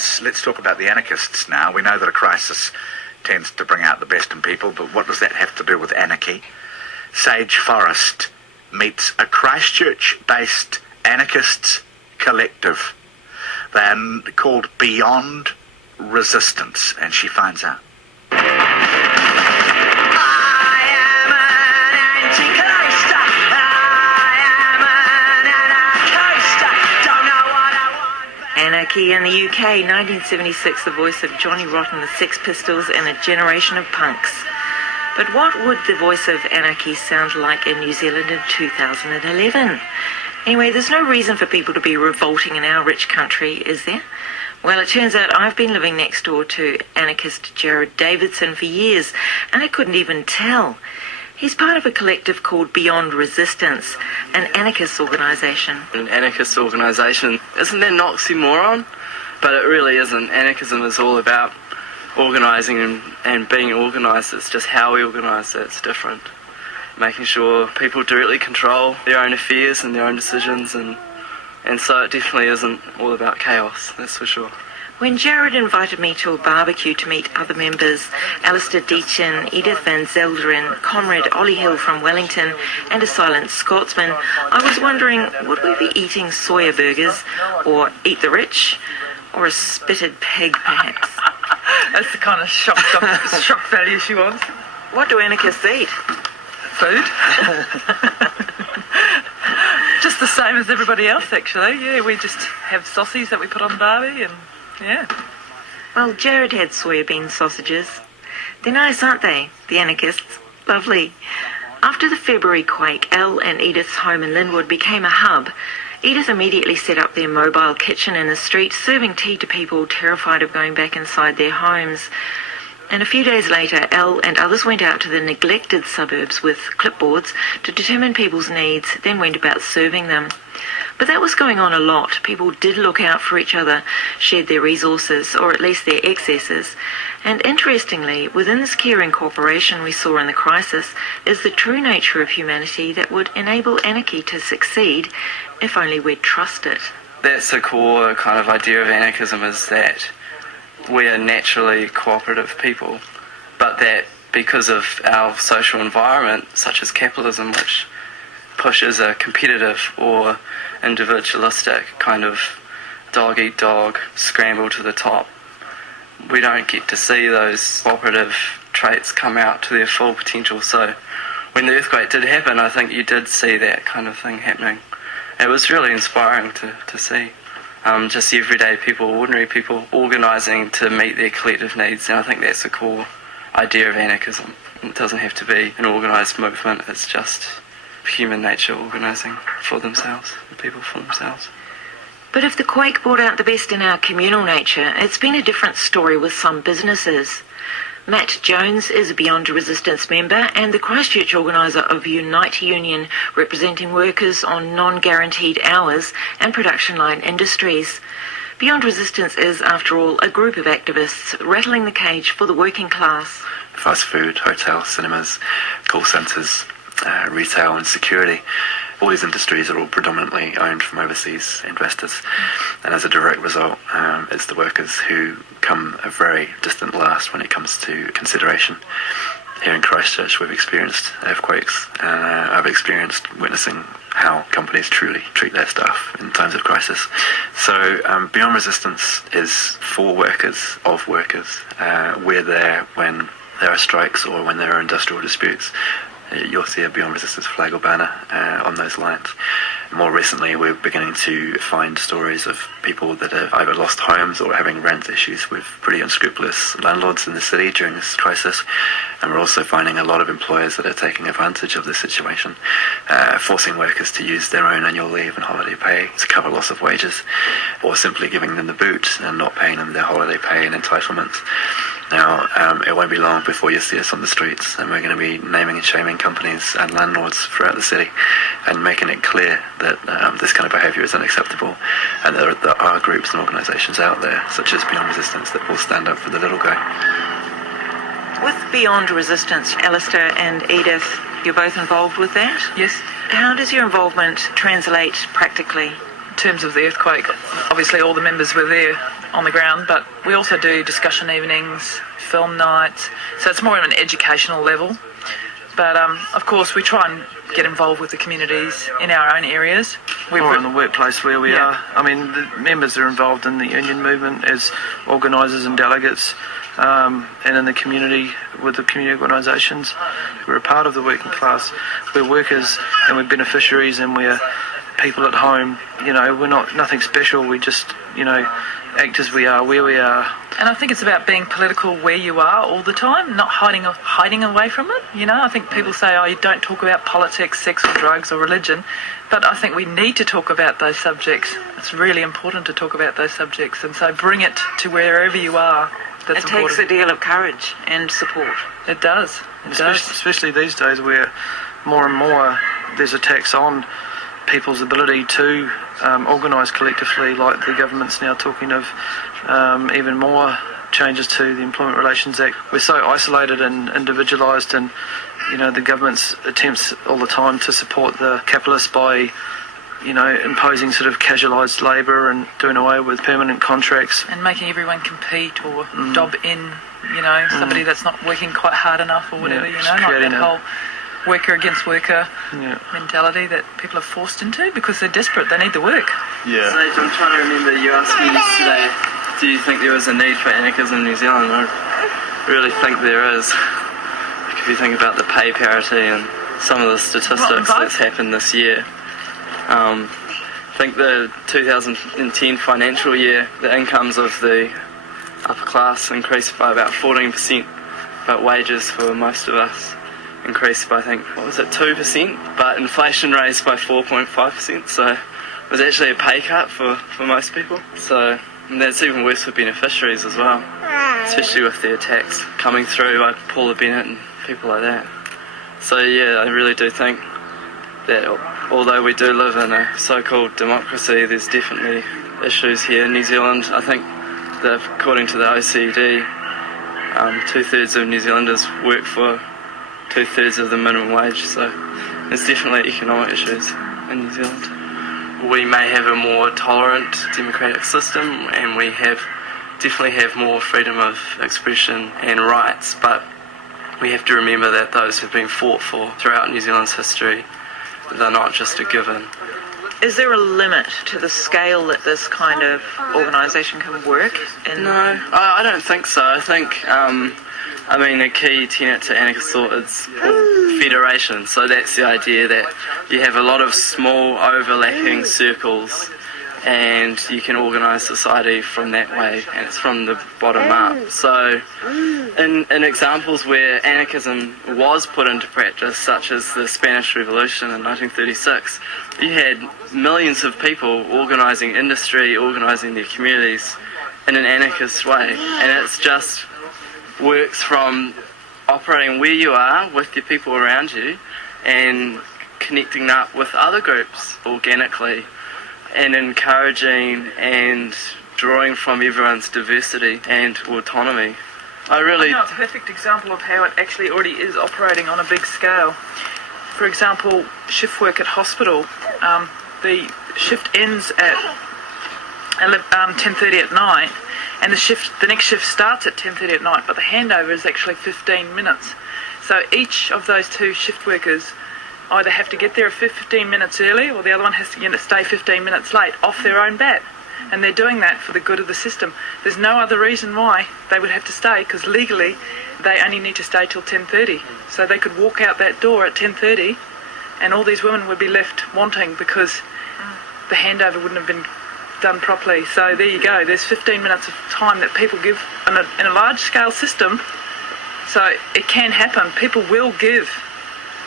resistance. Let's talk about the anarchists now. We know that a crisis tends to bring out the best in people, but what does that have to do with anarchy? Sage Forrest meets a Christchurch-based anarchists collective. They're called Beyond Resistance, and she finds out. Anarchy in the UK, 1976, the voice of Johnny Rotten, the Sex Pistols, and a generation of punks. But what would the voice of anarchy sound like in New Zealand in 2011? Anyway, there's no reason for people to be revolting in our rich country, is there? Well, it turns out I've been living next door to anarchist Jared Davidson for years, and I couldn't even tell. He's part of a collective called Beyond Resistance, an anarchist organisation. An anarchist organisation, isn't that an oxymoron? But it really isn't. Anarchism is all about organising and being organised. It's just how we organise that's different. Making sure people directly control their own affairs and their own decisions, and so it definitely isn't all about chaos, that's for sure. When Jared invited me to a barbecue to meet other members, Alistair Deachin, Edith Van Zelderen, Comrade Ollie Hill from Wellington, and a silent Scotsman, I was wondering, would we be eating soya burgers, or Eat the Rich, or a spitted pig, perhaps? That's the kind of shock value she wants. What do anarchists eat? Food. Just the same as everybody else, actually. Yeah, we just have sausages that we put on barbie, and yeah. Well, Jared had soybean sausages. They're nice, aren't they? The anarchists. Lovely. After the February quake, Elle and Edith's home in Linwood became a hub. Edith immediately set up their mobile kitchen in the street, serving tea to people terrified of going back inside their homes. And a few days later, Elle and others went out to the neglected suburbs with clipboards to determine people's needs, then went about serving them. But that was going on a lot. People did look out for each other, shared their resources, or at least their excesses. And interestingly, within this caring cooperation we saw in the crisis is the true nature of humanity that would enable anarchy to succeed if only we'd trust it. That's the core kind of idea of anarchism, is that we are naturally cooperative people, but that because of our social environment, such as capitalism, which pushes a competitive or individualistic kind of dog-eat-dog scramble to the top, we don't get to see those cooperative traits come out to their full potential. So when the earthquake did happen, I think you did see that kind of thing happening. It was really inspiring to see. Just everyday people, ordinary people, organising to meet their collective needs, and I think that's the core idea of anarchism. It doesn't have to be an organised movement, it's just human nature organising for themselves, the people for themselves. But if the quake brought out the best in our communal nature, it's been a different story with some businesses. Matt Jones is a Beyond Resistance member and the Christchurch organiser of Unite Union, representing workers on non-guaranteed hours and production line industries. Beyond Resistance is, after all, a group of activists rattling the cage for the working class. Fast food, hotels, cinemas, call centres, retail and security. All these industries are all predominantly owned from overseas investors, and as a direct result, it's the workers who come a very distant last when it comes to consideration. Here in Christchurch, we've experienced earthquakes, and I've experienced witnessing how companies truly treat their staff in times of crisis. So Beyond Resistance is for workers, of workers. We're there when there are strikes or when there are industrial disputes. You'll see a Beyond Resistance flag or banner on those lines. More recently, we're beginning to find stories of people that have either lost homes or having rent issues with pretty unscrupulous landlords in the city during this crisis. And we're also finding a lot of employers that are taking advantage of this situation, forcing workers to use their own annual leave and holiday pay to cover loss of wages, or simply giving them the boot and not paying them their holiday pay and entitlements. Now, it won't be long before you see us on the streets, and we're going to be naming and shaming companies and landlords throughout the city and making it clear that this kind of behaviour is unacceptable, and there are groups and organisations out there, such as Beyond Resistance, that will stand up for the little guy. With Beyond Resistance, Alistair and Edith, you're both involved with that? Yes. How does your involvement translate practically? In terms of the earthquake, obviously all the members were there on the ground, but we also do discussion evenings, film nights, so it's more of an educational level. But of course we try and get involved with the communities in our own areas. Or in the workplace where we are. I mean, the members are involved in the union movement as organisers and delegates, and in the community with the community organisations. We're a part of the working class. We're workers and we're beneficiaries and we're people at home. You know, we're not nothing special. We just, you know, act as we are, where we are. And I think it's about being political where you are all the time, not hiding away from it. You know, I think people say, oh, you don't talk about politics, sex or drugs or religion. But I think we need to talk about those subjects. It's really important to talk about those subjects. And so bring it to wherever you are. That's it important. takes a deal of courage and support. It does. It does. Especially these days where more and more there's attacks on people's ability to organise collectively, like the government's now talking of even more changes to the Employment Relations Act. We're so isolated and individualised, and you know the government's attempts all the time to support the capitalists by, you know, imposing sort of casualised labour and doing away with permanent contracts. And making everyone compete or dob in, you know, somebody that's not working quite hard enough or whatever, you know, like that whole worker against worker mentality that people are forced into because they're desperate, they need the work. Yeah. Sage, I'm trying to remember, you asked me yesterday, do you think there was a need for anarchism in New Zealand? I really think there is. If you think about the pay parity and some of the statistics that's happened this year. I think the 2010 financial year, the incomes of the upper class increased by about 14%, but wages for most of us increased by, I think, 2%, but inflation raised by 4.5%, so it was actually a pay cut for most people. So and that's even worse for beneficiaries as well, especially with the attacks coming through like Paula Bennett and people like that. So yeah, I really do think that although we do live in a so-called democracy, there's definitely issues here in New Zealand. I think that according to the OECD, 2/3 of New Zealanders work for 2/3 of the minimum wage, so there's definitely economic issues in New Zealand. We may have a more tolerant democratic system and we definitely have more freedom of expression and rights, but we have to remember that those have been fought for throughout New Zealand's history. They're not just a given. Is there a limit to the scale that this kind of organisation can work in? No, I don't think so. I think, a key tenet to anarchist thought is called federation. So that's the idea that you have a lot of small overlapping circles and you can organise society from that way, and it's from the bottom up. So in examples where anarchism was put into practice, such as the Spanish Revolution in 1936, you had millions of people organising industry, organising their communities in an anarchist way, and it's just works from operating where you are with the people around you and connecting up with other groups organically and encouraging and drawing from everyone's diversity and autonomy. I know a perfect example of how it actually already is operating on a big scale. For example, shift work at hospital. The shift ends at 10:30 at night, and the next shift starts at 10:30 at night, but the handover is actually 15 minutes. So each of those two shift workers either have to get there 15 minutes early, or the other one has to stay 15 minutes late off their own bat. And they're doing that for the good of the system. There's no other reason why they would have to stay, because legally they only need to stay till 10:30. So they could walk out that door at 10:30 and all these women would be left wanting because the handover wouldn't have been done properly. So there you go, there's 15 minutes of time that people give in a large scale system. So it can happen. People will give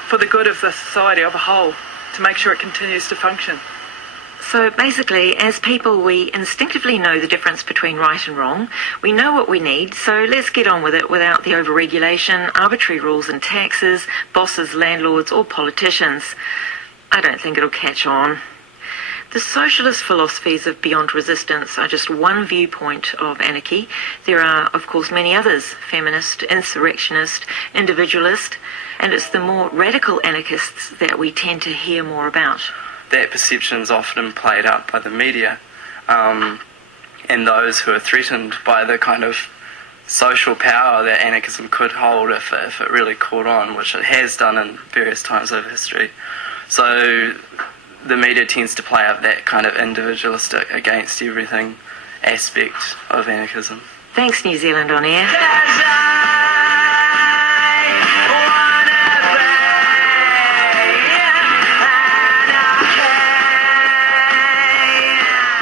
for the good of the society of a whole to make sure it continues to function. So basically, as people, we instinctively know the difference between right and wrong. We know what we need, so let's get on with it without the overregulation, arbitrary rules and taxes, bosses, landlords or politicians. I don't think it'll catch on. The socialist philosophies of beyond resistance are just one viewpoint of anarchy. There are, of course, many others: feminist, insurrectionist, individualist, and it's the more radical anarchists that we tend to hear more about. That perception is often played up by the media. and those who are threatened by the kind of social power that anarchism could hold if it really caught on, which it has done in various times over history. So the media tends to play up that kind of individualistic against everything aspect of anarchism. Thanks, New Zealand On Air.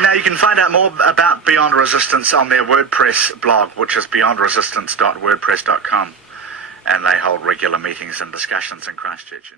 Now you can find out more about Beyond Resistance on their WordPress blog, which is beyondresistance.wordpress.com, and they hold regular meetings and discussions in Christchurch.